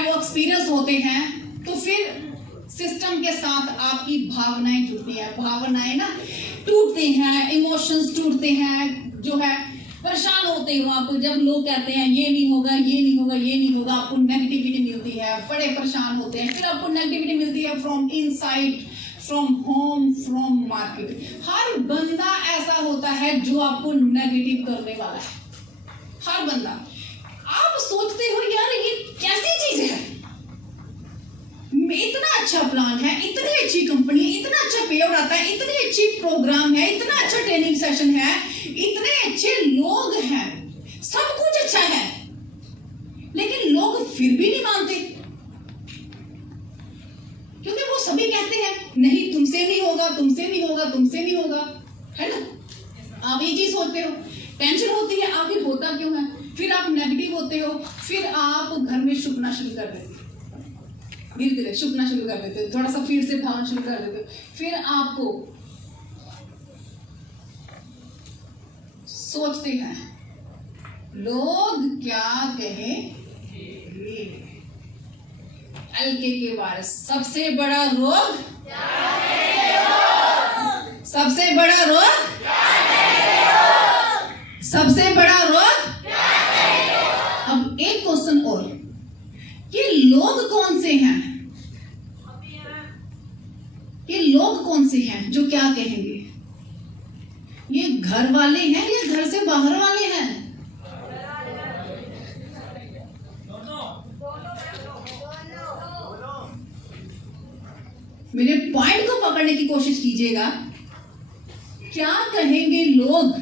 जब वो एक्सपीरियंस होते हैं तो फिर सिस्टम के साथ आपकी भावनाएं जुड़ती हैं, भावनाएं ना टूटते हैं, इमोशंस टूटते हैं, जो है परेशान होते हो आप जब लोग कहते हैं ये नहीं होगा, ये नहीं होगा, ये नहीं होगा, आपको नेगेटिविटी मिलती है, बड़े परेशान होते हैं। फिर आपको नेगेटिविटी मिलती है from inside, from home, from market. हर बंदा ऐसा होता है जो आपको नेगेटिव करने वाला है, हर बंदा। आप सोचते हो यार ये कैसी चीज है, इतना अच्छा प्लान है, इतनी अच्छी कंपनी, इतना अच्छा पे आउट आता है, इतनी अच्छी प्रोग्राम है, इतना अच्छा ट्रेनिंग सेशन है, इतने अच्छे लोग हैं, सब कुछ अच्छा है, लेकिन लोग फिर भी नहीं मानते, क्योंकि वो सभी कहते हैं नहीं तुमसे नहीं होगा, तुमसे नहीं होगा, तुमसे नहीं होगा, है ना। आप ये चीज सोचते हो, टेंशन होती है, आखिर होता क्यों है, फिर आप नेगेटिव होते हो, फिर आप घर में छुपना शुरू कर देते हो, धीरे धीरे छुपना शुरू कर देते हो, थोड़ा सा फिर से भागना शुरू कर देते हो, फिर आपको सोचते हैं लोग क्या कहेंगे। हल्के के बारे सबसे बड़ा रोग, सबसे बड़ा रोग, सबसे बड़ा रोग। अब एक क्वेश्चन और, ये लोग कौन से हैं, ये लोग कौन से हैं जो क्या कहेंगे? ये घर वाले हैं या घर से बाहर वाले हैं? मेरे पॉइंट को पकड़ने की कोशिश कीजिएगा। क्या कहेंगे लोग?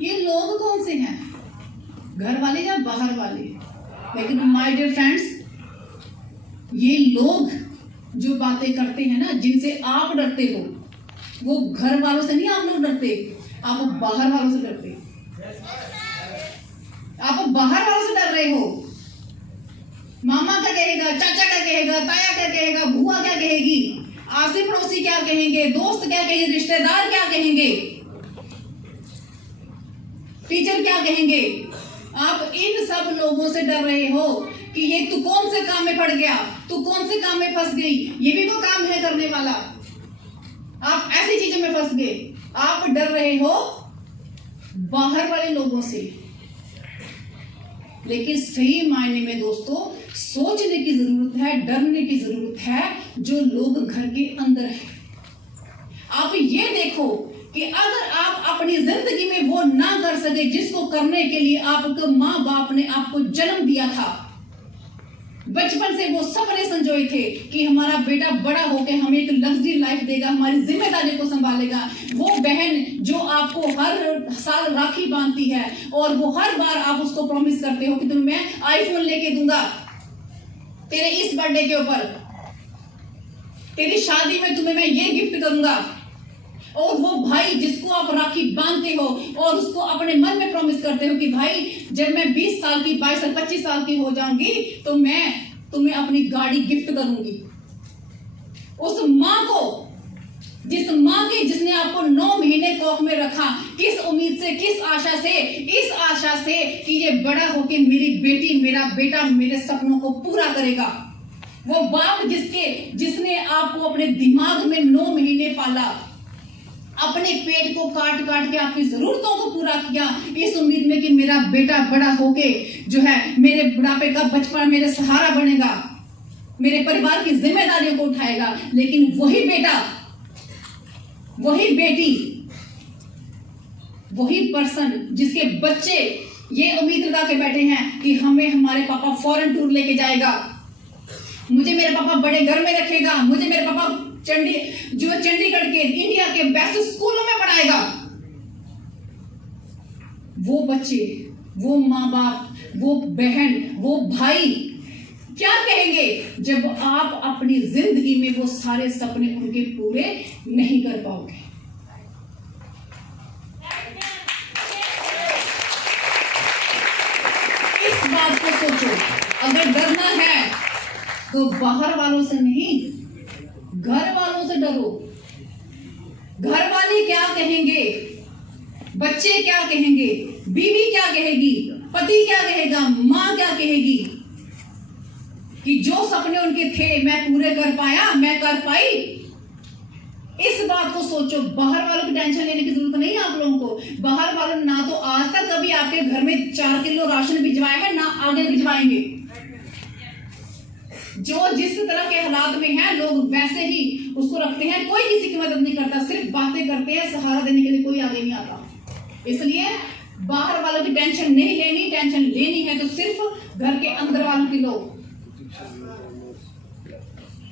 ये लोग कौन से हैं, घर वाले या बाहर वाले? लेकिन माय डियर फ्रेंड्स, ये लोग जो बातें करते हैं ना, जिनसे आप डरते हो, वो घर वालों से नहीं आप लोग डरते, आप बाहर वालों से डरते। आप बाहर वालों से डर रहे हो। मामा क्या कहेगा, चाचा क्या कहेगा, ताया क्या कहेगा, बुआ क्या कहेगी, आसी पड़ोसी क्या कहेंगे, दोस्त क्या कहेंगे, रिश्तेदार क्या कहेंगे, टीचर क्या कहेंगे। आप इन सब लोगों से डर रहे हो कि ये तू कौन से काम में पड़ गया, तू कौन से काम में फंस गई, ये भी तो काम है करने वाला, आप ऐसी चीजों में फंस गए। आप डर रहे हो बाहर वाले लोगों से, लेकिन सही मायने में दोस्तों सोचने की जरूरत है, डरने की जरूरत है जो लोग घर के अंदर है। आप ये देखो कि अगर आप अपनी जिंदगी में वो ना कर सके जिसको करने के लिए आपके माँ बाप ने आपको जन्म दिया था, बचपन से वो सपने संजोए थे कि हमारा बेटा बड़ा होकर हमें एक लग्जरी लाइफ देगा, हमारी जिम्मेदारी को संभालेगा, वो बहन जो आपको हर साल राखी बांधती है और वो हर बार आप उसको प्रॉमिस करते हो कि तुम्हें मैं आईफोन लेके दूंगा तेरे इस बर्थडे के ऊपर, तेरी शादी में तुम्हें मैं ये गिफ्ट करूंगा, और वो भाई जिसको आप राखी बांधते हो और उसको अपने मन में प्रॉमिस करते हो कि भाई जब मैं 20 साल की, 22 साल, 25 साल की हो जाऊंगी तो मैं तुम्हें अपनी गाड़ी गिफ्ट करूंगी। उस माँ को, जिस माँ के जिसने आपको 9 महीने कोख में रखा, किस उम्मीद से, किस आशा से, इस आशा से कि ये बड़ा होके मेरी बेटी, मेरा बेटा मेरे सपनों को पूरा करेगा। वो बाप जिसने आपको अपने दिमाग में 9 महीने पाला, अपने पेट को काट काट के आपकी जरूरतों को पूरा किया, इस उम्मीद में कि मेरा बेटा बड़ा होके जो है मेरे बुढ़ापे का बचपन मेरे सहारा बनेगा, मेरे परिवार की जिम्मेदारियों को उठाएगा। लेकिन वही बेटा, वही बेटी, वही पर्सन जिसके बच्चे ये उम्मीद लगा के बैठे हैं कि हमें हमारे पापा फॉरेन टूर लेके जाएगा, मुझे मेरे पापा बड़े घर में रखेगा, मुझे मेरे पापा चंडीगढ़ के, इंडिया के बेस्ट स्कूलों में पढ़ाएगा। वो बच्चे, वो माँ बाप, वो बहन, वो भाई क्या कहेंगे जब आप अपनी जिंदगी में वो सारे सपने उनके पूरे नहीं कर पाओगे? इस बात को सोचो, अगर डरना है तो बाहर वालों से नहीं, घर वालों से डरो। घर वाले क्या कहेंगे, बच्चे क्या कहेंगे, बीवी क्या कहेगी, पति क्या कहेगा, माँ क्या कहेगी, कि जो सपने उनके थे मैं पूरे कर पाया, मैं कर पाई। इस बात को सोचो। बाहर वालों की टेंशन लेने की जरूरत नहीं है आप लोगों को। बाहर वालों ने ना तो आज तक कभी आपके घर में 4 किलो राशन भिजवाया है, ना आगे भिजवाएंगे। जो जिस तरह के हालात में है लोग वैसे ही उसको रखते हैं। कोई किसी की मदद नहीं करता, सिर्फ बातें करते हैं, सहारा देने के लिए कोई आगे नहीं आता। इसलिए बाहर वालों की टेंशन नहीं लेनी। टेंशन लेनी है तो सिर्फ घर के अंदर वालों की लो।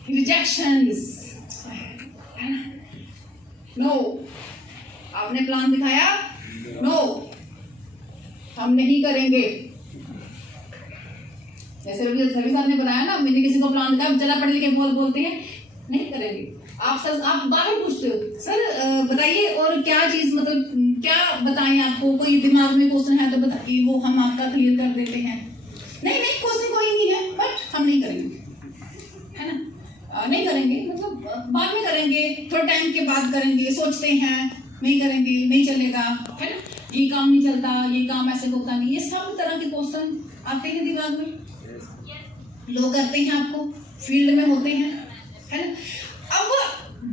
रिजेक्शंस है ना? नो। आपने प्लान दिखाया, नो हम नहीं करेंगे। जैसे रवि साहब ने बताया ना, मैंने किसी को प्लान दिखाया, चला पढ़ लिखे बोलते हैं, नहीं करेंगे। आप बार पूछते हो सर बताइए और क्या चीज, मतलब क्या बताएं आपको, कोई दिमाग में क्वेश्चन है तो बताइए, वो हम आपका क्लियर कर देते हैं। नहीं क्वेश्चन कोई नहीं है, बट हम नहीं करेंगे, है ना? नहीं करेंगे मतलब बाद में करेंगे, थोड़ा टाइम के बाद करेंगे, सोचते हैं, नहीं करेंगे, नहीं चलेगा, है ना? ये काम नहीं चलता, ये काम ऐसे होता नहीं। ये सब तरह के क्वेश्चन आते हैं दिमाग में, लोग करते हैं, आपको फील्ड में होते हैं, है ना? अब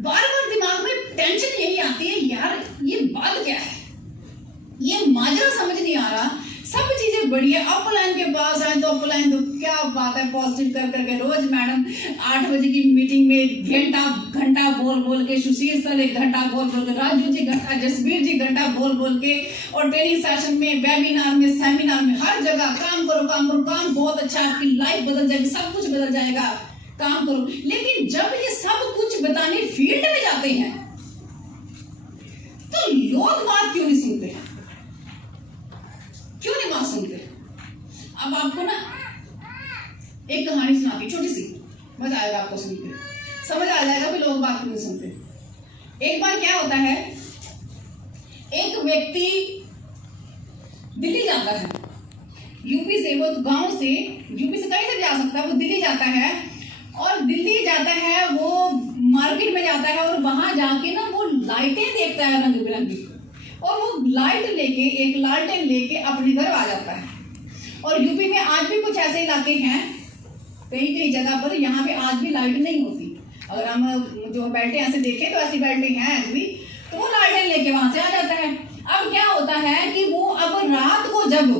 बार बार दिमाग में टेंशन यही आती है, यार ये बात क्या है, ये माजरा समझ नहीं आ रहा। सब चीजें बढ़िया, अपलाइन के पास आए तो अपलाइन तो क्या बात है, पॉजिटिव कर करके रोज मैडम 8 बजे की मीटिंग में घंटा बोल के, सुशील सर 1 घंटा बोल के, राजू जी घंटा, जसबीर जी घंटा बोल के, और ट्रेनिंग सेशन में, वेबिनार में, सेमिनार में, हर जगह काम करो, काम बहुत अच्छा, आपकी लाइफ बदल जाएगी, सब कुछ बदल जाएगा, काम करो। लेकिन जब ये सब कुछ बताने फील्ड में जाते हैं तो लोग बात क्यों नहीं सुनते, क्यों नहीं बात सुनते? अब आपको ना एक कहानी सुनाती, छोटी सी, मजा आएगा आपको सुन के, समझ आ जाएगा कि लोग बात क्यों नहीं सुनते। एक बार क्या होता है, एक व्यक्ति दिल्ली जाता है, यूपी से, वो गांव से, यूपी से कहीं से जा सकता है, वो दिल्ली जाता है, और दिल्ली जाता है, वो मार्केट में जाता है, और वहां जाके ना वो लाइटें देखता है रंग बिरंगी, और वो लाइट लेके, एक लालटेन लेके अपने घर आ जाता है। और यूपी में आज भी कुछ ऐसे इलाके हैं, कई जगह पर यहाँ पे आज भी लाइट नहीं होती। अगर हम जो बेल्टें ऐसे देखें तो ऐसी बेल्टें हैं आज भी, तो वो लालटेन लेके वहां से आ जाता है। अब क्या होता है कि वो अब रात को जब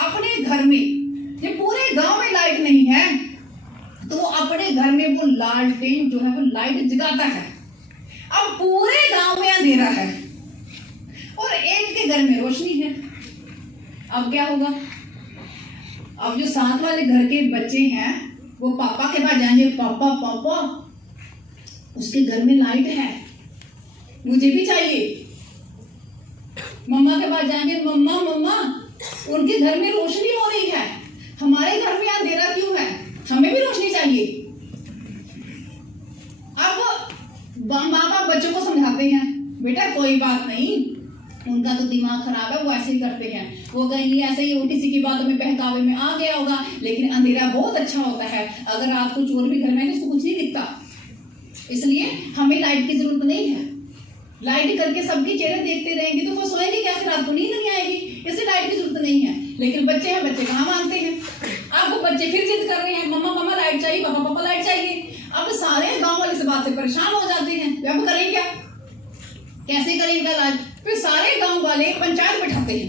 अपने घर में, जब पूरे गांव में लाइट नहीं है, तो वो अपने घर में वो लालटेन जो है वो लाइट जगाता है। अब पूरे गांव में अंधेरा है और एक के घर में रोशनी है। अब क्या होगा, अब जो साथ वाले घर के बच्चे हैं वो पापा के पास जाएंगे, पापा उसके घर में लाइट है, मुझे भी चाहिए। मम्मा के पास जाएंगे, मम्मा उनके घर में रोशनी हो रही है, हमारे घर में अंधेरा क्यों है, हमें भी रोशनी चाहिए। अब माँ बाप बच्चों को समझाते हैं, बेटा कोई बात नहीं, उनका तो दिमाग खराब है, वो ऐसे ही करते हैं, वो कहीं ऐसे ही उल्टी सी की बातों में, बहकावे में आ गया होगा, लेकिन अंधेरा बहुत अच्छा होता है। अगर आपको चोर भी घर में है तो उसको कुछ नहीं दिखता, इसलिए हमें लाइट की जरूरत नहीं है। लाइट करके सबके चेहरे देखते रहेंगे तो वो सोएंगे कैसे, रात को नींद नहीं आएगी, इसलिए लाइट की जरूरत नहीं है। लेकिन बच्चे हैं, बच्चे कहाँ मानते हैं। अब वो बच्चे फिर जिद कर रहे हैं, मम्मा लाइट चाहिए, पापा लाइट चाहिए। अब सारे गाँव वाले इस बात से परेशान हो जाते हैं, अब करें क्या, कैसे करें इनका इलाज। फिर सारे गांव वाले पंचायत बिठाते हैं।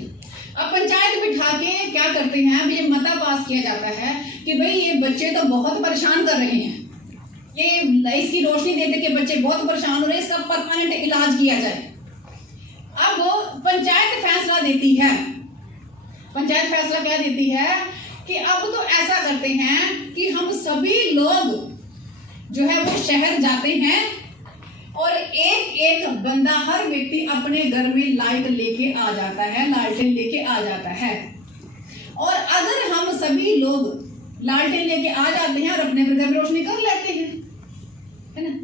अब पंचायत बिठा के क्या करते हैं, अब ये मता पास किया जाता है कि भाई ये बच्चे तो बहुत परेशान कर रहे हैं, ये इसकी रोशनी देते कि बच्चे बहुत परेशान हो रहे हैं, इसका परमानेंट इलाज किया जाए। अब पंचायत फैसला देती है, पंचायत फैसला क्या देती है कि अब तो ऐसा करते हैं कि हम सभी लोग जो है वो शहर जाते हैं और एक बंदा, हर व्यक्ति अपने घर में लाइट लेके आ जाता है, लालटेन लेके आ जाता है। और अगर हम सभी लोग लालटेन लेके आ जाते हैं और अपने घर में रोशनी कर लेते हैं, है ना,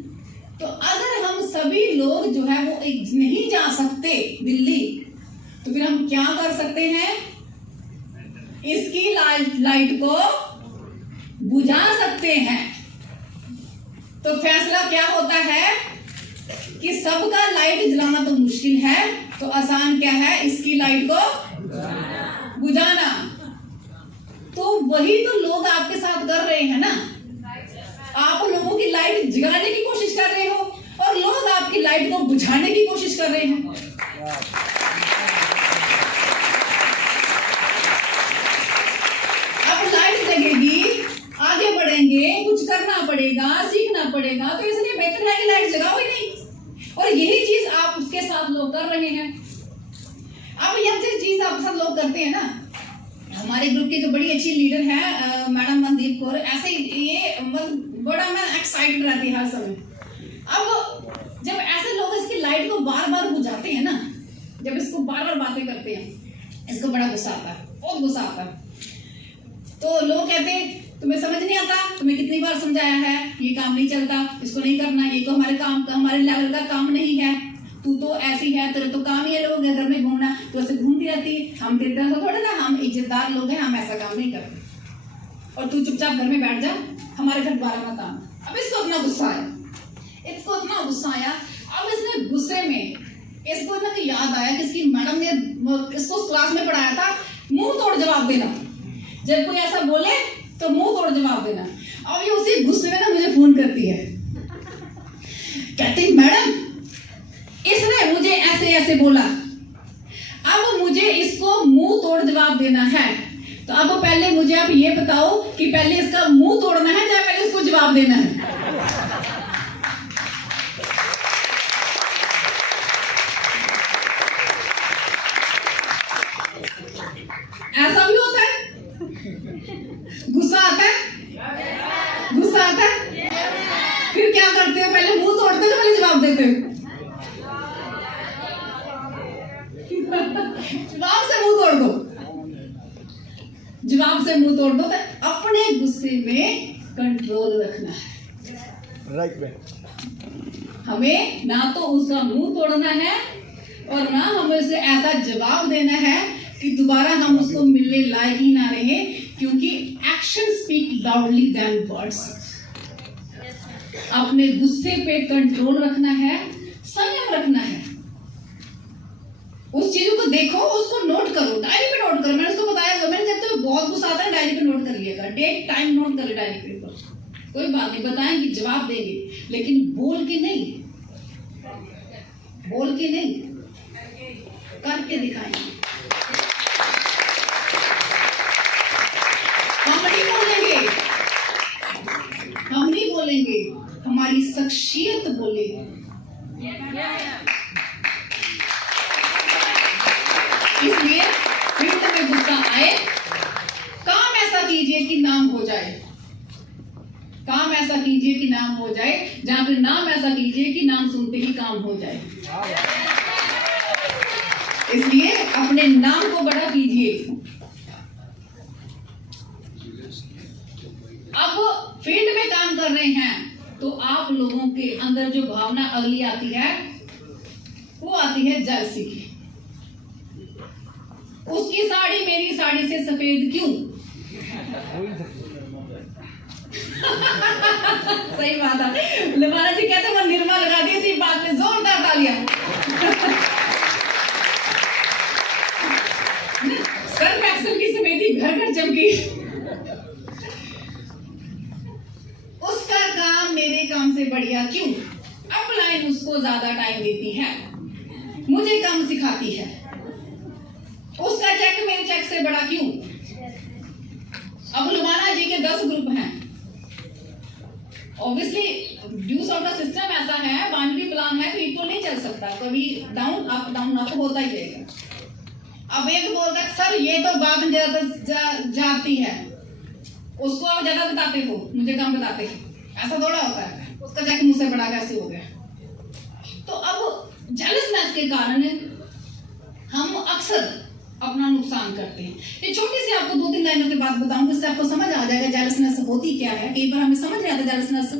तो अगर हम सभी लोग जो है वो नहीं जा सकते दिल्ली, तो फिर हम क्या कर सकते हैं, इसकी लाइट को बुझा सकते हैं। तो फैसला क्या होता है कि सबका लाइट जलाना तो मुश्किल है, तो आसान क्या है, इसकी लाइट को बुझाना। तो वही तो लोग आपके साथ कर रहे हैं ना, आप लोगों की लाइट जगाने की कोशिश कर रहे हो और लोग आपकी लाइट को बुझाने की कोशिश कर रहे हैं। अब लाइट जगेगी, आगे बढ़ेंगे, कुछ करना पड़ेगा, सीखना पड़ेगा, तो इसलिए बेहतर है कि लाइट जगाओ ही नहीं। और यही चीज आप उसके साथ लोग कर रहे हैं। अब ये चीज आपके साथ लोग करते हैं ना। हमारे ग्रुप की जो बड़ी अच्छी लीडर है मैडम मनदीप कौर, ऐसे ये बड़ा मैं एक्साइटेड रहती है हर समय। अब जब ऐसे लोग इसकी लाइट को बार बार बुझाते हैं ना, जब इसको बार बार बातें करते हैं, इसको बड़ा गुस्सा आता है, बहुत गुस्सा आता है। तो लोग कहते हैं तुम्हें समझ नहीं आता, तुम्हें कितनी बार समझाया है, ये काम नहीं चलता, इसको नहीं करना, ये तो हमारे लेवल का काम नहीं है, तू तो ऐसी है, तेरे तो काम ही है लोग घर में घूमना, तो ऐसे घूमती रहती है, हम तेरे तरह थोड़ा ना, हम इज्जतदार लोग हैं, हम ऐसा काम नहीं करते, और तू चुपचाप घर में बैठ जा, हमारे घर द्वारा मत आना। अब इसको इतना गुस्सा आया, अब इसने गुस्से में इसको ना याद आया कि इसकी मैडम ने इसको क्लास में पढ़ाया था, मुंह तोड़ जवाब देना, जब कोई ऐसा बोले तो मुंह तोड़ जवाब देना। अब ये उसी गुस्से में ना मुझे फोन करती है, कहती मैडम इसने मुझे ऐसे ऐसे बोला, अब मुझे इसको मुंह तोड़ जवाब देना है, तो अब पहले मुझे आप ये बताओ कि पहले इसका मुंह तोड़ना है या पहले इसको जवाब देना है। ऐसा भी होता है, गुस्सा आता है, फिर क्या करते हो, पहले मुंह तोड़ते हो पहले जवाब देते हो? जवाब से मुंह तोड़ दो। तो अपने गुस्से में कंट्रोल रखना है, राइट में। हमें ना तो उसका मुंह तोड़ना है और ना हमें उसे ऐसा जवाब देना है कि दोबारा हम उसको मिलने लायक ही ना रहे, क्योंकि action speak loudly than words. अपने गुस्से पे कंट्रोल रखना है, संयम रखना है। उस चीजों को देखो, उसको नोट करो, डायरी पे नोट करो। मैंने उसको बताया, मैंने जब तुम्हें बहुत गुस्सा आता है डायरी पे नोट कर लिया कर, टेक टाइम नोट कर ले डायरी पे। कोई बात नहीं, बताएंगे, जवाब देंगे, लेकिन बोल के नहीं, करके दिखाएंगे। हम नहीं बोलेंगे, हमारी शख्सियत बोलेगी। इसलिए फिर तुम्हें गुस्सा आए, काम ऐसा कीजिए कि नाम हो जाए, जहां फिर नाम ऐसा कीजिए कि नाम सुनते ही काम हो जाए। इसलिए अपने नाम को बड़ा कीजिए। अब फील्ड में काम कर रहे हैं तो आप लोगों के अंदर जो भावना अगली आती है वो आती है जलसी की। उसकी साड़ी मेरी साड़ी से सफेद क्यों? सही बात है। लिबाना जी कहते हैं निर्मा लगा दी, इसी बात पे जोरदार तालियां। सर्फ एक्सेल की सफेदी घर घर चमकी। उसका काम मेरे काम से बढ़िया क्यों? अपलाइन उसको ज्यादा टाइम देती है, मुझे कम सिखाती है। उसका चेक मेरे चेक से बड़ा क्यों? अब लुबाना जी के 10 ग्रुप हैं। ऑब्वियसली ड्यू सॉर्ट का सिस्टम ऐसा है, बाइनरी प्लान है, तो इक्वल नहीं चल सकता, कभी डाउन अप होता ही रहेगा। अब एक बोलता है सर ये तो बात जाती है, उसको आप ज्यादा बताते हो, मुझे कम बताते हो, ऐसा थोड़ा होता है। उसका चेक मुझसे बड़ा कैसे हो गया? तो अब जेलसनेस के कारण हम अक्सर अपना नुकसान करते हैं। ये छोटी सी आपको 2-3 लाइनों की बात बताऊंगी, इससे आपको समझ आ जाएगा जेलसनेस होती क्या है। कई बार हमें समझ नहीं आता जेलसनेस,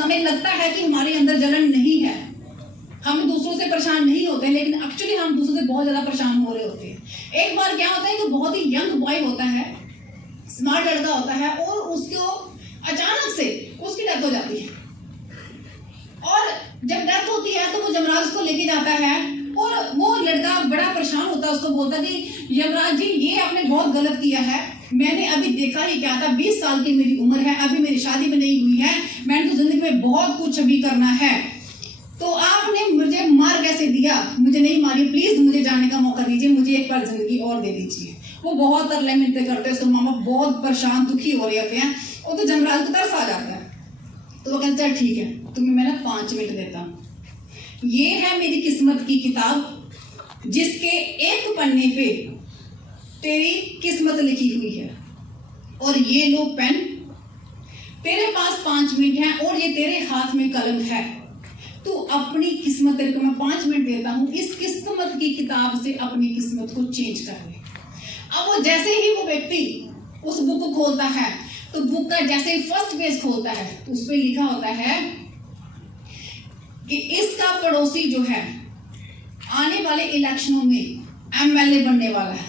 हमें लगता है कि हमारे अंदर जलन नहीं है, हम दूसरों से परेशान नहीं होते, लेकिन एक्चुअली हम दूसरों से बहुत ज्यादा परेशान हो रहे होते हैं। एक बार क्या होता है कि बहुत ही यंग बॉय होता है, स्मार्ट लड़का होता है, और उसको अचानक से उसकी डेथ हो जाती है। और जब डेथ होती है तो वो जमराज को लेके जाता है, और वो लड़का बड़ा परेशान होता है, उसको बोलता है कि यमराज जी ये आपने बहुत गलत किया है, मैंने अभी देखा ही क्या था, 20 साल की मेरी उम्र है, अभी मेरी शादी भी नहीं हुई है, मैंने तो जिंदगी में बहुत कुछ अभी करना है, तो आपने मुझे मार कैसे दिया? मुझे नहीं मारिए, प्लीज मुझे जाने का मौका दीजिए, मुझे एक बार जिंदगी और दे दीजिए। वो बहुत तरले मिलते करते हैं, उसके मामा बहुत परेशान दुखी हो रहे होते हैं, वो तो जमराज को तरस आ जाता है। तो वो कहते हैं ठीक है, तुम्हें मैं ना 5 मिनट देता हूँ। ये है मेरी किस्मत की किताब, जिसके एक पन्ने पे तेरी किस्मत लिखी हुई है, और ये लो पेन, तेरे पास 5 मिनट है और ये तेरे हाथ में कलम है। तू अपनी किस्मत, तेरे को मैं 5 मिनट देता हूँ, इस किस्मत की किताब से अपनी किस्मत को चेंज कर ले। अब वो जैसे ही वो व्यक्ति उस बुक को खोलता है, तो बुक का जैसे ही फर्स्ट पेज खोलता है तो उस पर लिखा होता है कि इसका पड़ोसी जो है आने वाले इलेक्शनों में एमएलए बनने वाला है?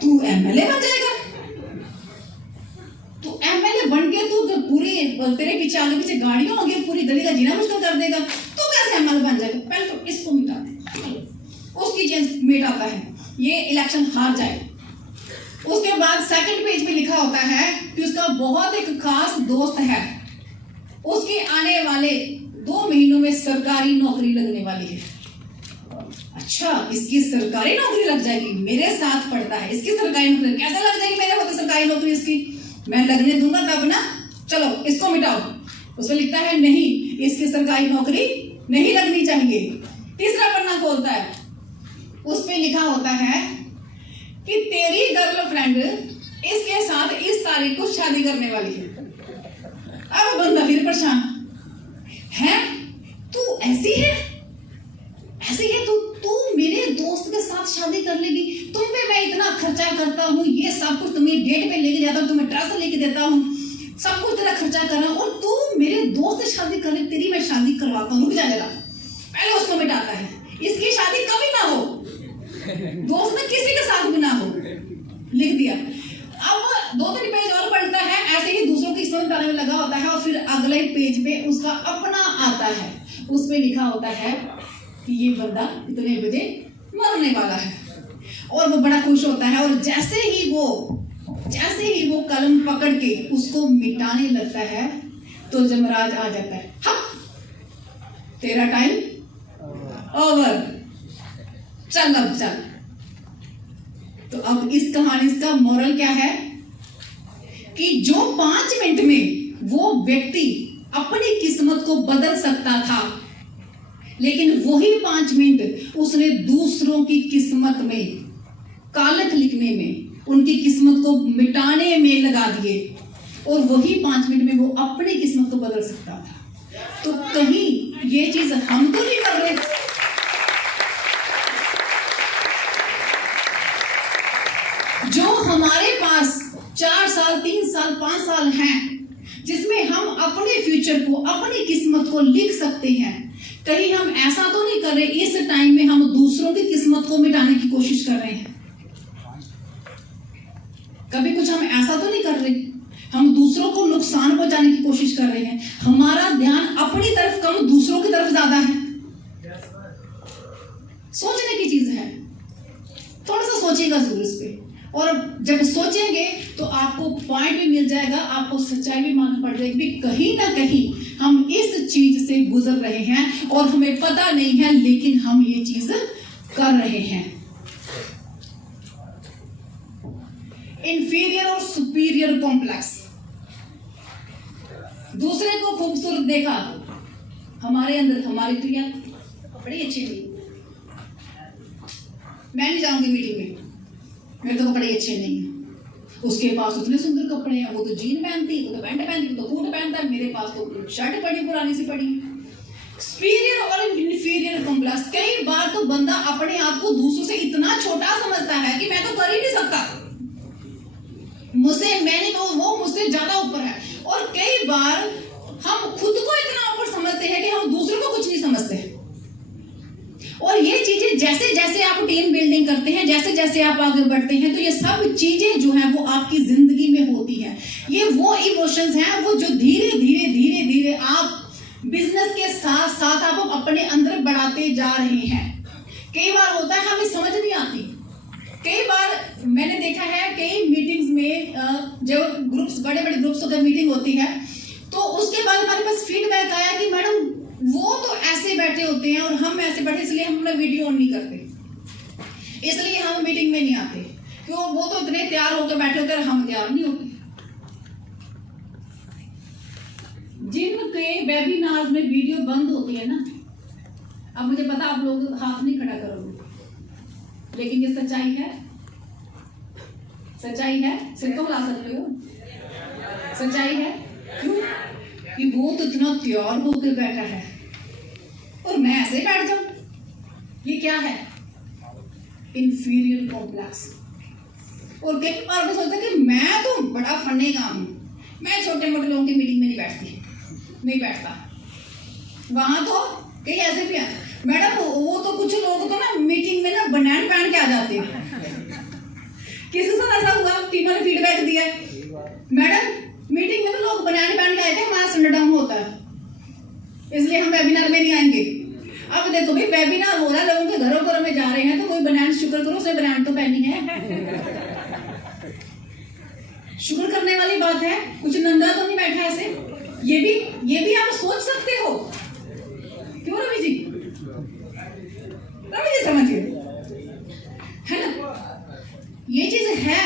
तू एमएलए बन जाएगा? तू एमएलए बन के तू तो पूरी तेरे पीछे आगे पीछे गाड़ियां होंगी, पूरी गली का जीना मुश्किल कर देगा। तू कैसे एमएलए बन जाएगा? पहले तो इसको मिटा दे। उसकी चेंज मिटाता है, ये इलेक्शन हार जाए। उसके बाद सेकंड पेज पे लिखा होता है कि उसका बहुत एक खास दोस्त है, उसके आने वाले 2 महीनों में सरकारी नौकरी लगने वाली है। अच्छा, इसकी सरकारी नौकरी लग जाएगी, मेरे साथ पढ़ता है, इसकी सरकारी नौकरी कैसे लग जाएगी? मेरे को तो सरकारी नौकरी इसकी मैं लगने दूंगा तब ना, चलो इसको मिटाओ। उसमें लिखता है नहीं, इसकी सरकारी नौकरी नहीं लगनी चाहिए। तीसरा पन्ना खोलता है, उस पे लिखा होता है कि तेरी गर्लफ्रेंड इसके साथ इस तारीख को शादी करने वाली है। अब बंदा फिर परेशान है, तू ऐसी है तू मेरे दोस्त के साथ शादी कर लेगी? तुम पे मैं इतना खर्चा करता हूँ, ये सब कुछ तुम्हें डेट पे लेके जाता हूँ, तुम्हें ड्रेस लेके देता हूँ, सब कुछ तेरा खर्चा कर रहा हूँ, और तू मेरे दोस्त से शादी कर ले, तेरी मैं शादी करवाता हूँ। रुक जा जरा, पहले उसको मिटाता है, इसकी शादी कभी ना हो, दोस्त में किसी के साथ भी ना हो, लिख दिया। अब 2-3 पेज और पढ़ता है, ऐसे ही दूसरों की किस्मत बनाने में लगा होता है, और फिर अगले पेज पे उसका अपना आता है, उस पे लिखा होता है कि ये बंदा इतने बजे मरने वाला है, और वो बड़ा खुश होता है। और जैसे ही वो कलम पकड़ के उसको मिटाने लगता है तो जमराज आ जाता है, तेरा टाइम ओवर, चल अब चल। तो अब इस कहानी का मोरल क्या है कि जो 5 मिनट में वो व्यक्ति अपनी किस्मत को बदल सकता था, लेकिन वही 5 मिनट उसने दूसरों की किस्मत में कालख लिखने में, उनकी किस्मत को मिटाने में लगा दिए, और वही 5 मिनट में वो अपनी किस्मत को बदल सकता था। तो कहीं ये चीज हम तो नहीं कर रहे? जो हमारे पास 4 साल 3 साल 5 साल हैं, जिसमें हम अपने फ्यूचर को, अपनी किस्मत को लिख सकते हैं, कहीं हम ऐसा तो नहीं कर रहे इस टाइम में हम दूसरों की किस्मत को मिटाने की कोशिश कर रहे हैं? कभी कुछ हम ऐसा तो नहीं कर रहे हम दूसरों को नुकसान पहुंचाने की कोशिश कर रहे हैं? हमारा ध्यान अपनी तरफ कम, दूसरों की तरफ ज्यादा है। सोचने की चीज है, थोड़ा सा सोचिएगा जरूर इस पे, और जब सोचेंगे तो आपको पॉइंट भी मिल जाएगा, आपको सच्चाई भी मालूम पड़ जाएगी कि कहीं ना कहीं हम इस चीज से गुजर रहे हैं और हमें पता नहीं है, लेकिन हम ये चीज कर रहे हैं। इंफीरियर और सुपीरियर कॉम्प्लेक्स, दूसरे को खूबसूरत देखा, हमारे अंदर हमारी प्रिया बड़ी अच्छी थी, मैं नहीं जाऊंगी मीटिंग में, मेरे तो कपड़े अच्छे नहीं है, उसके पास उतने सुंदर कपड़े हैं, वो तो जीन पहनती, वो तो पैंट पहनती, वो तो कोट पहनता है, मेरे पास तो शर्ट पड़ी पुरानी सी पड़ी। सुपीरियर और इंफीरियर कॉम्प्लेक्स, कई बार तो बंदा अपने आप को दूसरों से इतना छोटा समझता है कि मैं तो कर ही नहीं सकता, मुझसे मैं नहीं कहूँ, वो मुझसे ज्यादा ऊपर है। और कई बार हम खुद को इतना ऊपर समझते हैं कि हम दूसरों को कुछ नहीं समझते। और ये चीजें जैसे जैसे आप टीम बिल्डिंग करते हैं, जैसे जैसे आप आगे बढ़ते हैं, तो ये सब चीजें जो हैं वो आपकी जिंदगी में होती हैं। ये वो इमोशंस हैं वो जो धीरे धीरे धीरे धीरे आप बिजनेस के साथ साथ आप अपने अंदर बढ़ाते जा रहे हैं। कई बार होता है हमें समझ नहीं आती, कई बार मैंने देखा है कई मीटिंग्स में जो ग्रुप्स, बड़े बड़े ग्रुप्स होकर मीटिंग होती है, तो पास फीडबैक आया कि मैडम वो तो ऐसे बैठे होते हैं और हम ऐसे बैठे, इसलिए हम अपना वीडियो ऑन नहीं करते, इसलिए हम मीटिंग में नहीं आते, क्यों वो तो इतने तैयार होकर बैठे होकर हम तैयार नहीं होते। जिनके वेबिनार्स में वीडियो बंद होती है ना, अब मुझे पता आप लोग हाथ नहीं खड़ा करोगे, लेकिन ये सच्चाई है, सच्चाई है, सिर तो हिला सकते हो, सच्चाई है। क्यों? कि वो तो इतना तैयार होकर बैठा है और मैं ऐसे बैठ जाऊं, ये क्या है? Inferior complex. और कई बार मैं सोचता कि मैं तो बड़ा फन्ने काम हूं, मैं छोटे मोटे लोगों की मीटिंग में नहीं बैठता। वहां तो कई ऐसे भी है, मैडम वो तो कुछ लोग तो ना मीटिंग में ना बनैन पहन के आ जाते हैं। किसी से ऐसा हुआ, टीमों ने फीडबैक दिया, मैडम मीटिंग में तो लोग बनैन पहन के आए थे, हमारा संडे डाउन होता है इसलिए हम वेबिनार में नहीं आएंगे। अब देखो भाई, वेबिनार हो रहा है, लोगों के घरों में जा रहे हैं, तो कोई बनैन, शुक्र करो उसने बनैन तो पहनी है। शुक्र करने वाली बात है, कुछ नंदा तो नहीं बैठा ऐसे। ये भी आप सोच सकते हो, क्यों रवि जी? समझिए, है ना, ये चीज है।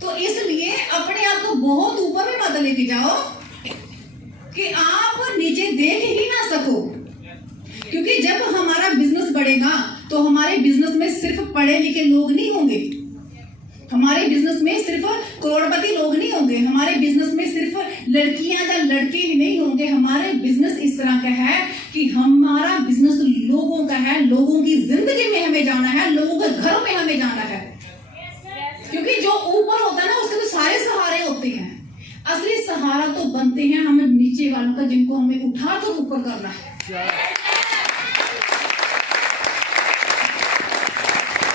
तो इसलिए अपने आप को बहुत ऊपर भी मत लेके जाओ कि आप नीचे देख ही ना सको, क्योंकि जब हमारा बिजनेस बढ़ेगा तो हमारे बिजनेस में सिर्फ पढ़े लिखे लोग नहीं होंगे, हमारे बिजनेस में सिर्फ करोड़पति लोग नहीं होंगे, हमारे बिजनेस में सिर्फ लड़कियां या लड़के ही नहीं होंगे। हमारे बिजनेस इस तरह का है कि हमारा बिजनेस लोगों का है, लोगों की जिंदगी में हमें जाना है, लोगों के घरों में हमें जाना है। क्योंकि जो ऊपर होता है ना, उसके तो सारे सहारे होते हैं, असली सहारा तो बनते हैं हम नीचे वालों का, जिनको हमें उठा कर ऊपर करना है।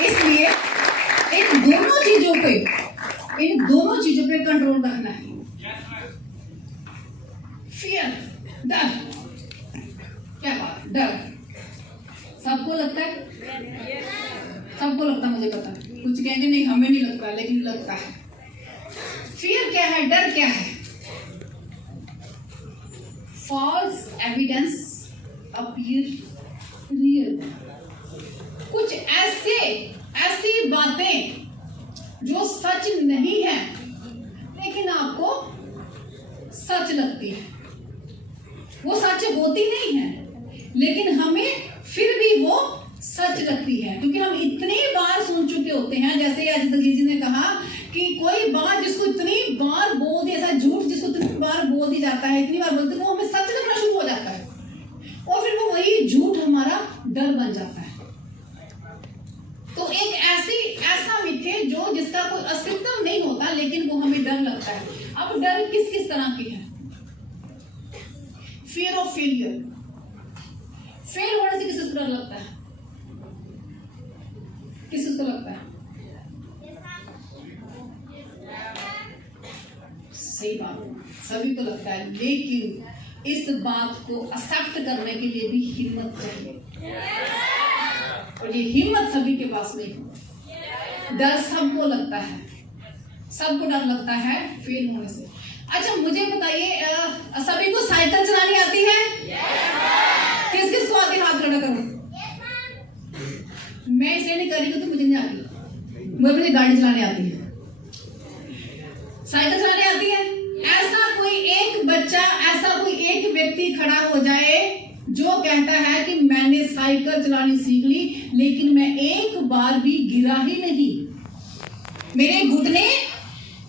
इसलिए इन दोनों चीजों पे कंट्रोल रखना है। फियर, डर, क्या बात, डर सबको लगता है, मुझे पता है, कुछ कहेंगे नहीं हमें नहीं लगता, लेकिन लगता है। फियर क्या है, डर क्या है? False evidence appear real. कुछ ऐसी बातें जो सच नहीं है लेकिन आपको सच लगती है, वो सच होती नहीं है लेकिन हमें फिर भी वो सच लगती है, क्योंकि हम इतनी बार सुन चुके होते हैं। जैसे अजित जी ने कहा कि कोई बात जिसको इतनी बार बोल दी, ऐसा झूठ जिसको इतनी बार बोल दी जाता है, इतनी बार बोलते वो हमें सच लगना शुरू हो जाता है और फिर वो वही झूठ हमारा डर बन जाता है। तो एक ऐसा मिथ्य जो जिसका कोई अस्तित्व नहीं होता लेकिन वो हमें डर लगता है। अब डर किस किस तरह की है? फियर ऑफ फेलियर, फेल होने से किसको डर लगता है? किसको लगता है? सही बात, सभी को लगता है, लेकिन इस बात को एक्सेप्ट करने के लिए भी हिम्मत चाहिए और ये हिम्मत सभी के पास नहीं है। डर सबको लगता है, सबको डर लगता है फेल होने से। अच्छा मुझे बताइए, सभी को साइकिल चलानी आती है? किस किस को आती है? हाथ खड़ा करो। मैं इसे नहीं कर रही हूँ तो मुझे नहीं आती, मुझे गाड़ी चलाने आती है, साइकिल चलाने आती है। ऐसा कोई एक बच्चा, ऐसा कोई एक व्यक्ति खड़ा हो जाए जो कहता है कि मैंने साइकिल चलानी सीख ली लेकिन मैं एक बार भी गिरा ही नहीं, मेरे घुटने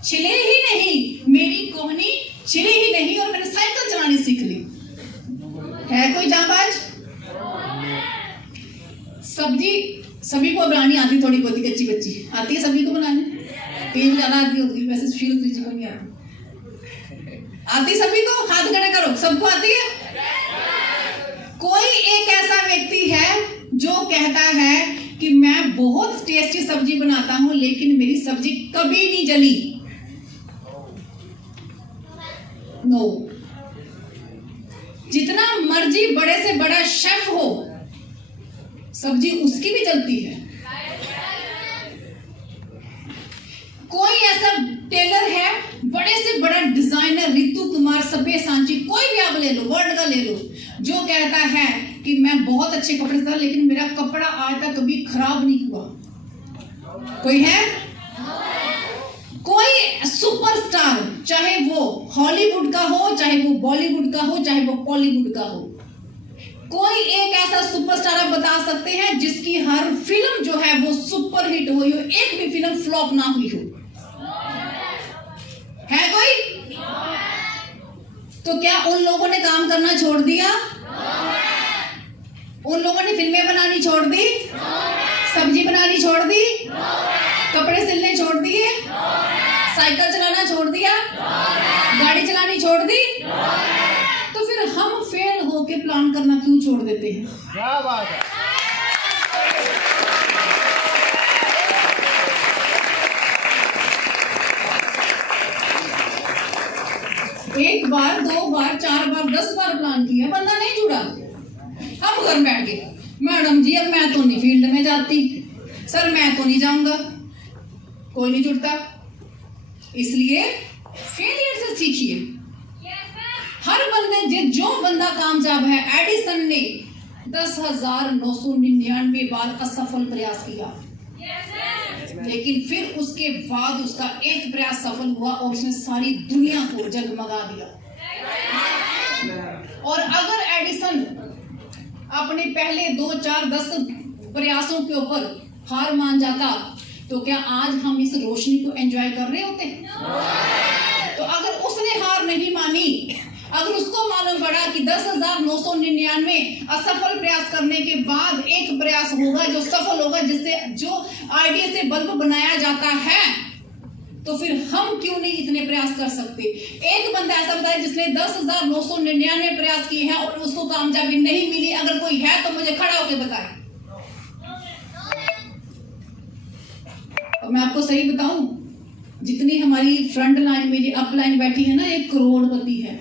छिले ही नहीं, मेरी कोहनी छिली ही नहीं और मैंने साइकिल चलानी सीख ली। है कोई जांबाज? सब्जी सभी को बनानी आती, थोड़ी बहुत कच्ची बच्ची आती है सभी को बनाने, तेल ज्यादा आती होगी, वैसे शील जी को नहीं आती सभी को? हाथ खड़े करो, सबको आती है? कोई एक ऐसा व्यक्ति है जो कहता है कि मैं बहुत टेस्टी सब्जी बनाता हूं लेकिन मेरी सब्जी कभी नहीं जली? नो। जितना मर्जी बड़े से बड़ा शेफ हो, सब्जी उसकी भी जलती है। कोई ऐसा टेलर है, बड़ा बड़े से बड़ा डिजाइनर रितु कुमार सभ्य सांची, कोई भी आप ले लो, वर्ल्ड का ले लो, जो कहता है कि मैं बहुत अच्छे कपड़े था लेकिन मेरा कपड़ा आज तक कभी खराब नहीं हुआ, कोई है? कोई सुपरस्टार, चाहे वो हॉलीवुड का हो, चाहे वो बॉलीवुड का हो, चाहे वो बॉलीवुड का हो, कोई एक ऐसा सुपरस्टार आप बता सकते हैं जिसकी हर फिल्म जो है वो सुपर हिट हुई हो, एक भी फिल्म फ्लॉप ना हुई हो? है कोई? तो क्या उन लोगों ने काम करना छोड़ दिया? उन लोगों ने फिल्में बनानी छोड़ दी? सब्जी बनानी छोड़ दी? कपड़े सिलने छोड़ दिए? साइकिल चलाना छोड़ दिया? गाड़ी चलानी छोड़ दी? तो फिर हम फेल होके प्लान करना क्यों छोड़ देते हैं? क्या बात है। एक बार, दो बार, 4 बार, 10 बार प्लान किया, बंदा नहीं जुड़ा, हम घर बैठ गए, मैडम जी अब मैं तो नहीं फील्ड में जाती, सर मैं तो नहीं जाऊंगा, कोई नहीं जुड़ता। इसलिए फेलियर से सीखिए। हर बंदे, जो बंदा कामयाब है, एडिसन ने 10,999 बार असफल प्रयास किया, लेकिन फिर उसके बाद उसका एक प्रयास सफल हुआ और उसने सारी दुनिया को जगमगा दिया। और अगर एडिसन अपने पहले 2, 4, 10 प्रयासों के ऊपर हार मान जाता तो क्या आज हम इस रोशनी को एंजॉय कर रहे होते? तो अगर उसने हार नहीं मानी, अगर उसको मालूम पड़ा कि 10,999 असफल प्रयास करने के बाद एक प्रयास होगा जो सफल होगा, जिससे जो आइडिया से बल्ब बनाया जाता है, तो फिर हम क्यों नहीं इतने प्रयास कर सकते? एक बंदा ऐसा बताए जिसने 10,999 प्रयास किए हैं और उसको कामयाबी नहीं मिली, अगर कोई है तो मुझे खड़ा होकर बताए। और मैं आपको सही बताऊं, जितनी हमारी फ्रंट लाइन में, अप लाइन बैठी है ना, एक करोड़पति है,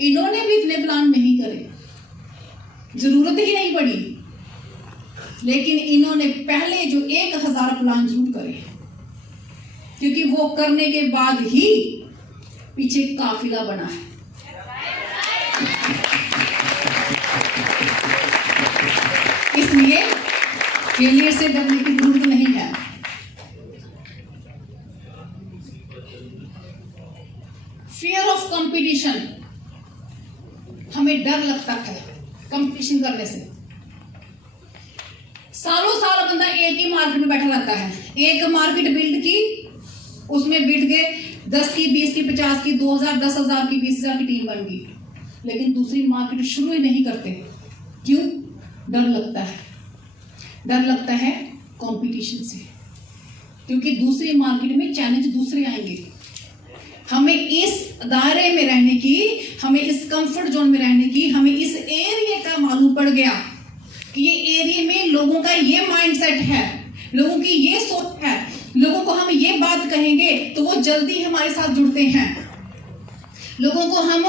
इन्होंने भी इतने प्लान नहीं करे, जरूरत ही नहीं पड़ी, लेकिन इन्होंने पहले जो 1000 प्लान जरूर करे, क्योंकि वो करने के बाद ही पीछे काफिला बना है। इसलिए फेलियर से डरने की जरूरत नहीं है। फियर ऑफ कंपटीशन, हमें डर लगता है कंपटीशन करने से। सालों साल बंदा एक ही मार्केट में बैठा रहता है, एक मार्केट बिल्ड की, उसमें बिल्ड के 10 की, 20 की, 50 की, 2000, 10,000 की, 20,000 की टीम बन गई, लेकिन दूसरी मार्केट शुरू ही नहीं करते। क्यों? डर लगता है। डर लगता है कंपटीशन से, क्योंकि दूसरी मार्केट में चैलेंज दूसरे आएंगे। हमें इस दायरे में रहने की, हमें इस कंफर्ट जोन में रहने की, हमें इस एरिया का मालूम पड़ गया कि ये एरिया में लोगों का ये माइंडसेट है, लोगों की ये सोच है, लोगों को हम ये बात कहेंगे तो वो जल्दी हमारे साथ जुड़ते हैं, लोगों को हम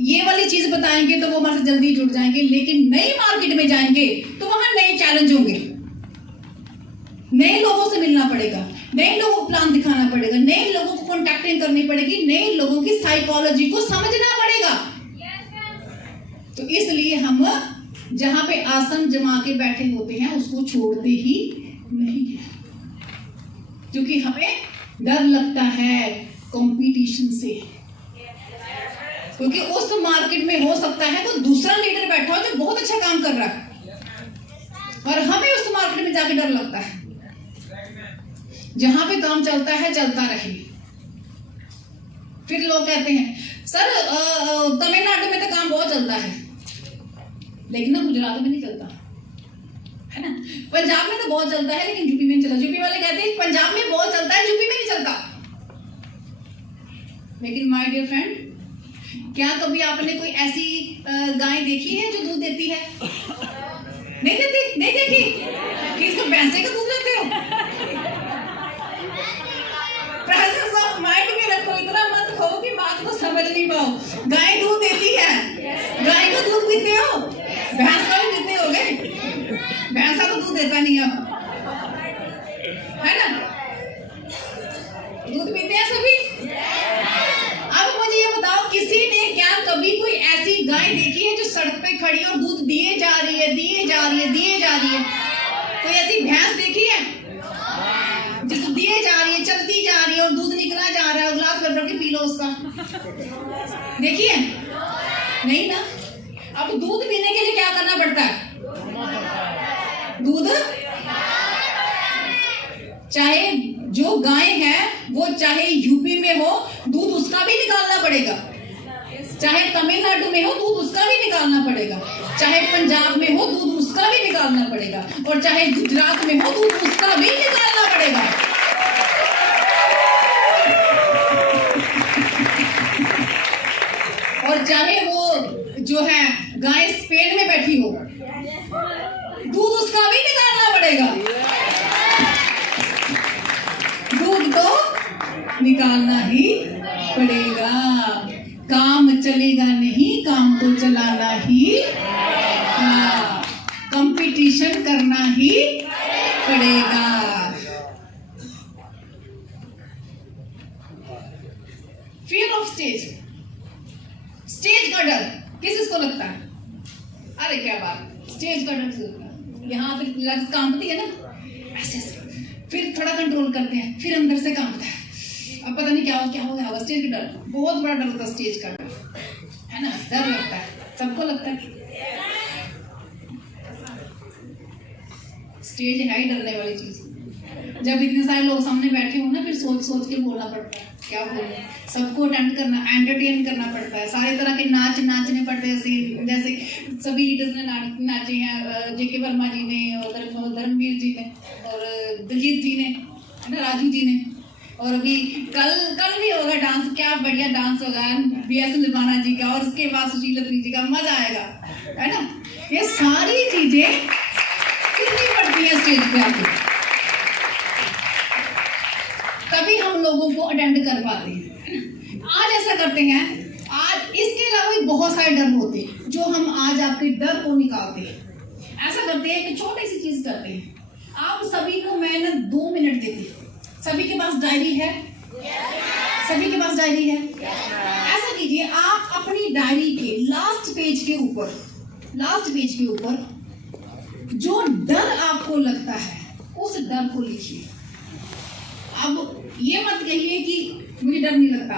ये वाली चीज बताएंगे तो वो हमारे साथ जल्दी जुड़ जाएंगे। लेकिन नई मार्केट में जाएंगे तो वहां नए चैलेंज होंगे, नए लोगों से मिलना पड़ेगा, नए लोगों को प्लान दिखाना पड़ेगा, नए लोगों को कॉन्टैक्टिंग करनी पड़ेगी, नए लोगों की साइकोलॉजी को समझना पड़ेगा। तो इसलिए हम जहां पे आसन जमा के बैठे होते हैं उसको छोड़ते ही नहीं है, क्योंकि हमें डर लगता है कंपटीशन से, क्योंकि उस मार्केट में हो सकता है कोई दूसरा लीडर बैठा हो जो बहुत अच्छा काम कर रहा है, और हमें उस मार्केट में जाके डर लगता है। जहां पे काम चलता है चलता रहे। फिर लोग कहते हैं सर तमिलनाडु में तो काम बहुत चलता है, लेकिन ना गुजरात में नहीं चलता है ना, पंजाब में तो बहुत चलता है लेकिन यूपी में नहीं चलता। यूपी वाले कहते हैं पंजाब में बहुत चलता है, यूपी में नहीं चलता। लेकिन माय डियर फ्रेंड, क्या कभी आपने कोई ऐसी गाय देखी है जो दूध देती है? नहीं देती, नहीं देखी कि इसको भैंसे का दूध देते हो? प्रेजेंस ऑफ माइंड में रखो, इतना मत खो कि बात को समझ नहीं पाओ। गाय दूध देती है, गाय का दूध पीते हो, भैंस का भी पीते होगे, भैंसा तो दूध देता नहीं अब, है ना? दूध पीते हैं सभी। सड़क पे खड़ी और दूध दिए जा रही है, दिए जा रही है, दिए जा रही है। कोई ऐसी भैंस देखी है जिसको दिए जा रही है, चलती जा रही है और दूध निकला जा रहा है और ग्लास भर के पी लो उसका? देखिए नहीं ना। अब दूध पीने के लिए क्या करना पड़ता है? दूध, चाहे जो गाय है वो चाहे यूपी में हो, दूध उसका भी निकालना पड़ेगा। चाहे तमिलनाडु में हो, दूध उसका भी निकालना पड़ेगा। चाहे पंजाब में हो, दूध उसका भी निकालना पड़ेगा। और चाहे गुजरात में हो, दूध उसका भी निकालना पड़ेगा। और चाहे वो जो है गाय स्पेन में बैठी हो, दूध उसका भी निकालना पड़ेगा। दूध तो निकालना ही पड़ेगा। काम चलेगा नहीं, काम तो चलाना ही, कंपटीशन करना ही पड़ेगा। फियर ऑफ स्टेज, स्टेज का डर किसको लगता है? अरे क्या बात, स्टेज का डर किसको लगता है? यहाँ पे लग्स कांपती है ना, ऐसे फिर थोड़ा कंट्रोल करते हैं, फिर अंदर से कांपता है, अब पता नहीं क्या हो गया। स्टेज का डर बहुत बड़ा डर होता है, स्टेज का डर है ना, डर लगता है, सबको लगता है। स्टेज है ही डरने वाली चीज। जब इतने सारे लोग सामने बैठे हो ना, फिर सोच सोच के बोलना पड़ता है, क्या बोलना, सबको अटेंड करना, एंटरटेन करना पड़ता है। सारे तरह के नाचने पड़ते हैं। जैसे सभी लीडर्स ने नाचे हैं, जेके वर्मा जी ने और धर्मवीर जी ने और दिलजीत जी ने, है ना, राजू जी ने। और अभी कल भी होगा डांस, क्या बढ़िया डांस होगा BS लिबाना जी का, और उसके बाद सुशील अत्री जी का, मजा आएगा, है ना। ये सारी चीजें कितनी पड़ती है स्टेज पे आके, तभी हम लोगों को अटेंड कर पाते हैं। आज ऐसा करते हैं, आज इसके अलावा भी बहुत सारे डर होते हैं जो हम आज आपके डर को निकालते हैं। ऐसा करते हैं कि छोटी सी चीज करते हैं। आप सभी को मैंने 2 मिनट देती हूँ। सभी के पास डायरी है? सभी के पास डायरी है? ऐसा कीजिए, आप अपनी डायरी के लास्ट पेज के ऊपर जो डर आपको लगता है उस डर को लिखिए। अब ये मत कहिए कि मुझे डर नहीं लगता,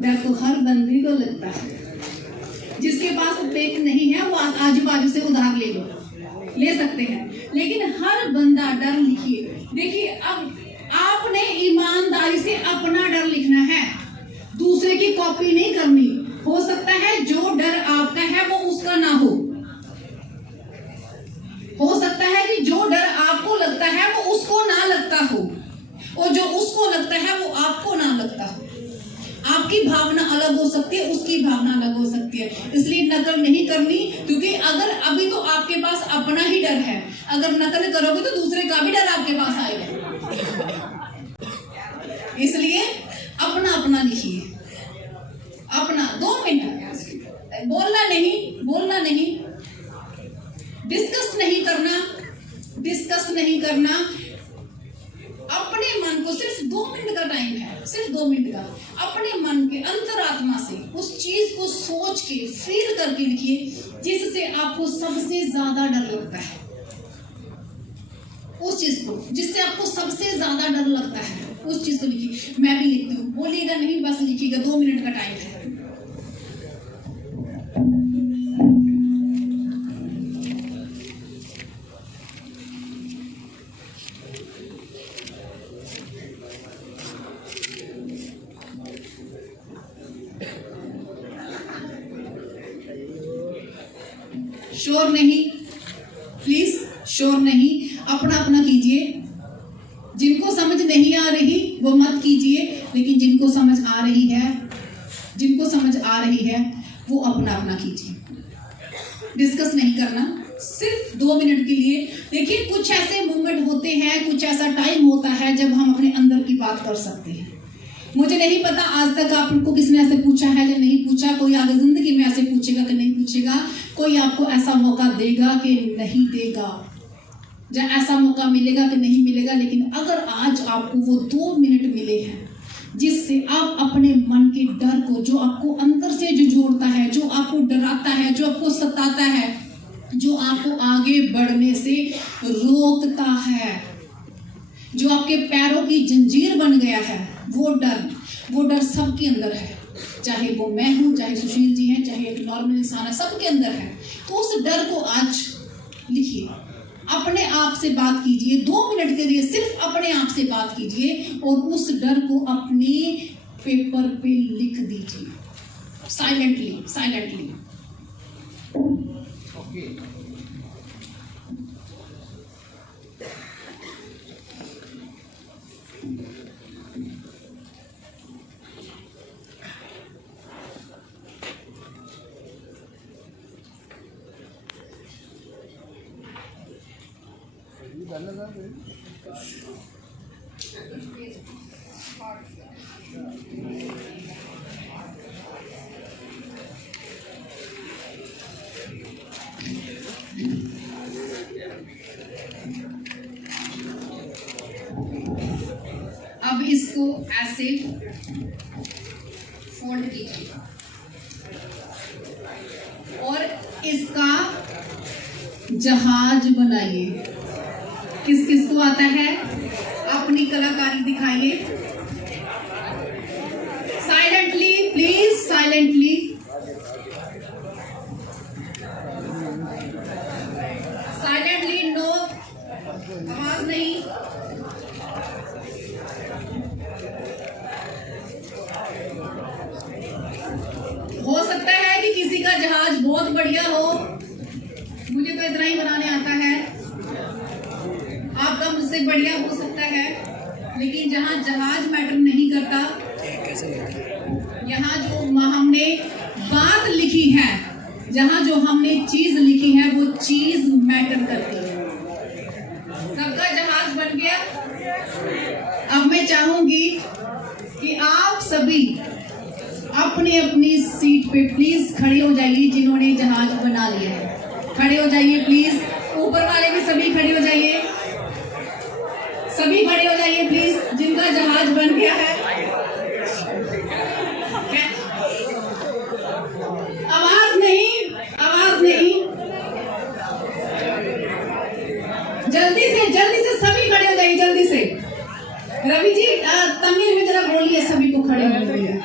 डर तो हर बंदे को लगता है। जिसके पास पेन नहीं है वो आजू बाजू से उधार ले सकते हैं, लेकिन हर बंदा डर लिखिए। देखिए, अब आपने ईमानदारी से अपना डर लिखना है, दूसरे की कॉपी नहीं करनी। हो सकता है जो डर आपका है वो उसका ना हो सकता है कि जो डर आपको लगता है वो उसको ना लगता हो, और जो उसको लगता है वो आपको ना लगता हो। आपकी भावना अलग हो सकती है, उसकी भावना अलग हो सकती है, इसलिए नकल नहीं करनी। क्योंकि अगर अभी तो आपके पास अपना ही डर है, अगर नकल करोगे तो दूसरे का भी डर आपके पास आएगा। इसलिए अपना लिखिए, अपना। 2 मिनट बोलना नहीं, डिस्कस नहीं करना। अपने मन को, सिर्फ 2 मिनट का टाइम है, सिर्फ 2 मिनट का, अपने मन के अंतरात्मा से उस चीज को सोच के फील करके लिखिए जिससे आपको सबसे ज्यादा डर लगता है। उस चीज को जिससे आपको सबसे ज्यादा डर लगता है उस चीज को लिखिए। मैं भी लिखती हूँ, बोलिएगा नहीं, बस लिखिएगा। 2 मिनट का टाइम है। शोर नहीं, प्लीज शोर नहीं, अपना कीजिए। जिनको समझ नहीं आ रही वो मत कीजिए, लेकिन जिनको समझ आ रही है वो अपना कीजिए। डिस्कस नहीं करना, सिर्फ 2 मिनट के लिए। देखिए, कुछ ऐसे मोमेंट होते हैं, कुछ ऐसा टाइम होता है जब हम अपने अंदर की बात कर सकते हैं। मुझे नहीं पता आज तक आपको किसने ऐसे पूछा है या नहीं पूछा, कोई आगे जिंदगी में ऐसे पूछेगा कि नहीं पूछेगा, कोई आपको ऐसा मौका देगा कि नहीं देगा, या ऐसा मौका मिलेगा कि नहीं मिलेगा। लेकिन अगर आज आपको वो 2 मिनट मिले हैं, जिससे आप अपने मन के डर को, जो आपको अंदर से झंझोड़ता है, जो आपको डराता है, जो आपको सताता है, जो आपको आगे बढ़ने से रोकता है, जो आपके पैरों की जंजीर बन गया है, वो डर सबके अंदर है। चाहे वो मैं हूं, चाहे सुशील जी हैं, चाहे एक नॉर्मल इंसान है, सबके अंदर है। तो उस डर को आज लिखिए, अपने आप से बात कीजिए, 2 मिनट के लिए सिर्फ अपने आप से बात कीजिए और उस डर को अपने पेपर पे लिख दीजिए, साइलेंटली। अब इसको ऐसे फोल्ड कीजिए और इसका जहाज बनाइए। किस किस को आता है? अपनी कलाकारी दिखाइए। Silently please, silently. नो, आवाज नहीं। हो सकता है कि किसी का जहाज बहुत बढ़िया हो, मुझे तो इतना ही बनाने आता है, आपका मुझसे बढ़िया हो सकता है, लेकिन जहां जहाज मैटर नहीं करता, यहाँ जो हमने बात लिखी है, जहां जो हमने चीज लिखी है, वो चीज मैटर करती है। सबका जहाज बन गया। अब मैं चाहूंगी कि आप सभी अपनी अपनी सीट पे प्लीज खड़े हो जाइए। जिन्होंने जहाज बना लिया है खड़े हो जाइए प्लीज। ऊपर वाले भी सभी खड़े हो जाइए, सभी खड़े हो जाइए प्लीज, जिनका जहाज बन गया है। आवाज नहीं, आवाज नहीं। जल्दी से सभी खड़े हो जाइए, जल्दी से। रवि जी तमिल में जरा बोलिए सभी को खड़े हो जाइए।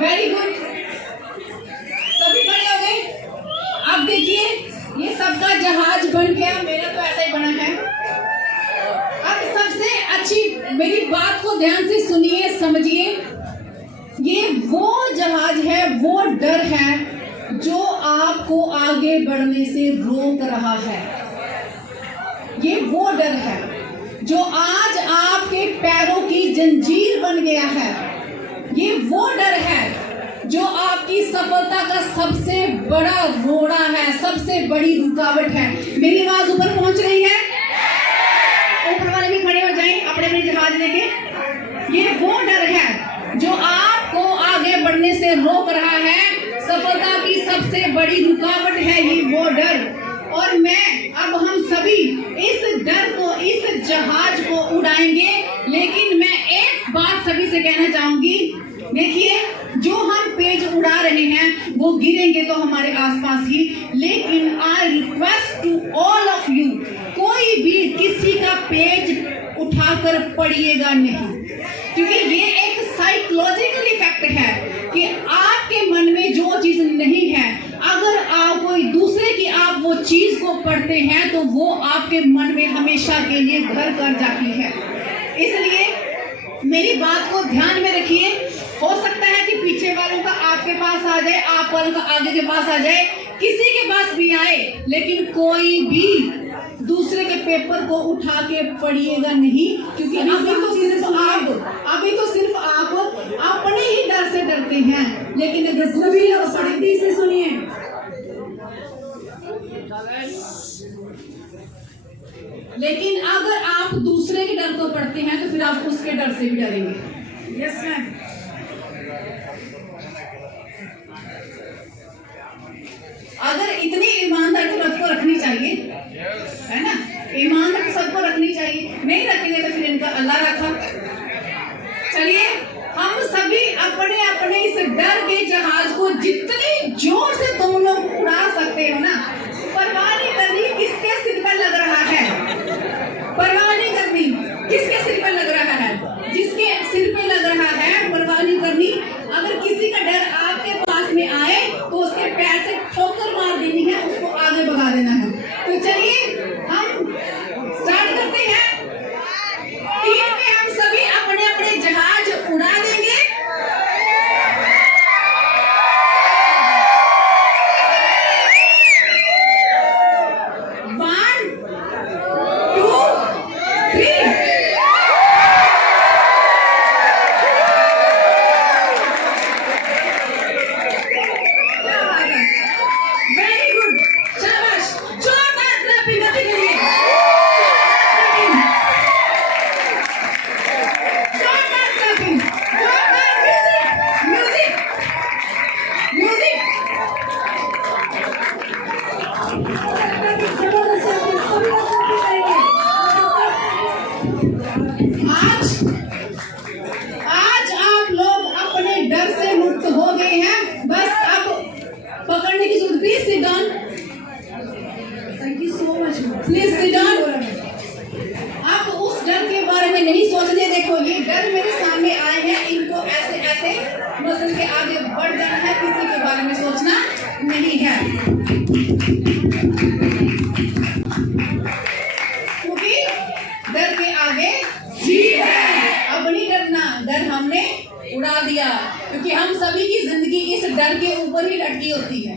वेरी गुड, सभी खड़े हो गए। अब देखिए, ये सबका जहाज बन गया, मेरा तो ऐसा ही बना है। अब सबसे अच्छी मेरी बात को ध्यान से सुनिए, समझिए। ये वो जहाज है, वो डर है जो आपको आगे बढ़ने से रोक रहा है। ये वो डर है जो आज आपके पैरों की जंजीर बन गया है। ये वो डर है जो आपकी सफलता का सबसे बड़ा रोड़ा है, सबसे बड़ी रुकावट है। मेरी आवाज ऊपर पहुंच रही है? ऊपर वाले भी खड़े हो जाएं अपने अपने जहाज लेके। ये वो डर है जो आपको आगे बढ़ने से रोक रहा है, सफलता की सबसे बड़ी रुकावट है ये वो डर। और अब हम सभी इस डर को, इस जहाज को उड़ाएंगे। लेकिन मैं एक बात सभी से कहना चाहूंगी, देखिए, जो हम पेज उड़ा रहे हैं वो गिरेंगे तो हमारे आसपास ही, लेकिन I request to all of you, कोई भी किसी का पेज उठाकर पढ़िएगा नहीं, क्योंकि ये एक साइकोलॉजिकल इफेक्ट है कि आपके मन में जो चीज नहीं है, अगर आप कोई दूसरे की आप वो चीज को पढ़ते हैं तो वो आपके मन में हमेशा के लिए घर कर जाती है। इसलिए मेरी बात को ध्यान में रखिए। हो सकता है कि पीछे वालों का आपके पास आ जाए, आप वालों का आगे के पास आ जाए, किसी के पास भी आए, लेकिन कोई भी दूसरे के पेपर को उठा के पढ़िएगा नहीं, क्योंकि अभी तो सिर्फ आप अपने ही डर से डरते हैं। लेकिन अगर सभी लोग शांति से सुनिए, लेकिन अगर आप दूसरे के डर को पढ़ते हैं तो फिर आप उसके डर से भी डरेंगे। Yes ma'am. अगर इतनी ईमानदारी तो रखनी चाहिए चलिए हम सभी अपने अपने इस डर के जहाज को जितनी जोर से तुम लोग उड़ा सकते हो ना, परवाह नहीं करनी किसके सिर पर लग रहा है, परवाह नहीं करनी किसके सिर पर लग रहा है, जिसके सिर पे लग रहा है परवाह नहीं करनी। अगर किसी का डर आपके पास में आए तो उसके पैर से ठोकर मार देनी है, उसको आगे भगा देना है। तो चलिए हम स्टार्ट करते हैं। 3 पे हम सभी अपने अपने जहाज उड़ा देंगे। आज आप लोग अपने डर से मुक्त हो गए हैं। बस अब पकड़ने की जरूरत। Please sit down. Thank you so much. Please sit down. आप उस डर के बारे में नहीं सोचने। देखो ये डर मेरे सामने आए हैं, इनको ऐसे ऐसे मसल के आगे बढ़ जाना है, किसी के बारे में सोचना नहीं है, क्योंकि डर के आगे जीत है। अब नहीं डरना, डर हमने उड़ा दिया, क्योंकि हम सभी की जिंदगी इस डर के ऊपर ही लटकी होती है,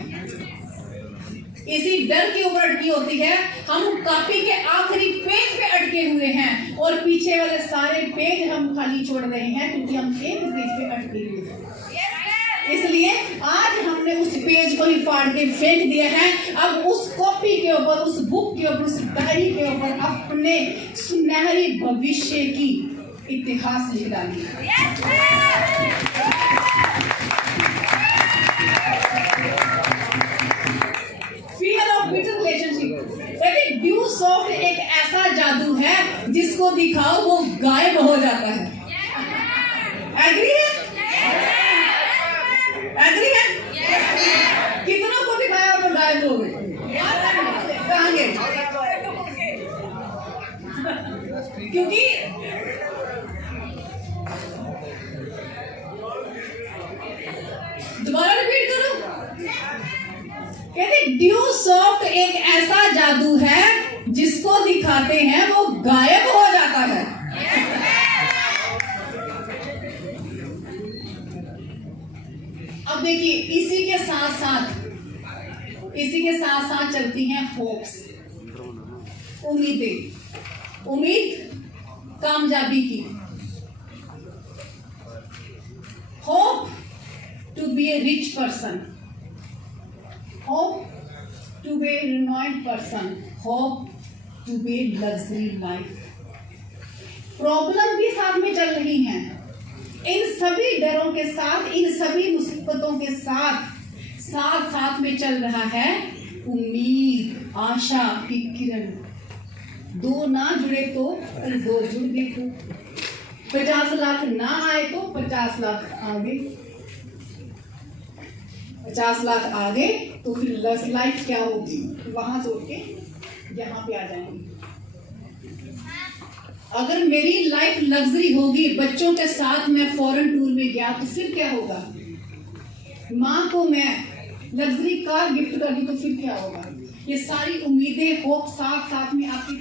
इसी डर के ऊपर अटकी होती है। हम कॉपी के आखिरी पेज पे अटके हुए हैं और पीछे वाले सारे पेज हम खाली छोड़ रहे हैं, क्योंकि हम एक पेज पे अटके हुए हैं। इसलिए आज हमने उस पेज को ही फाड़ के फेंक दिया है। अब उस कॉपी के ऊपर, उस बुक के ऊपर, उस डायरी के ऊपर अपने सुनहरी भविष्य की इतिहास लिख डालिए। Fear of bitter relationship. देखिए ड्यू सॉफ्ट एक ऐसा जादू है जिसको दिखाओ वो गायब हो जाता है। एग्री है? एग्री है? कितनों को दिखाया और वो गायब हो गए? कहाँ गए? क्योंकि दोबारा रिपीट करो। कहते ड्यू सॉफ्ट एक ऐसा जादू है जिसको दिखाते हैं वो गायब हो जाता है। अब देखिए इसी के साथ साथ चलती हैं होप्स, उम्मीदें। उम्मीद कामयाबी की। Hope to be a rich person, hope to be a renowned person, hope to be a luxury life। Problem भी साथ में चल रही हैं। इन सभी डरों के साथ, इन सभी मुसीबतों के साथ साथ में चल रहा है उम्मीद, आशा की किरण। 2 ना जुड़े तो 2 जुड़ गए तो 50 लाख ना आए तो 50 लाख आगे, 50 लाख आ गए तो फिर लाइफ क्या होगी, वहां से उठ के यहाँ पे आ जाएंगे। अगर मेरी लाइफ लग्जरी होगी, बच्चों के साथ मैं फॉरेन टूर में गया तो फिर क्या होगा, माँ को मैं लग्जरी कार गिफ्ट कर दी तो फिर क्या होगा। ये सारी उम्मीदें, होप साथ में आपकी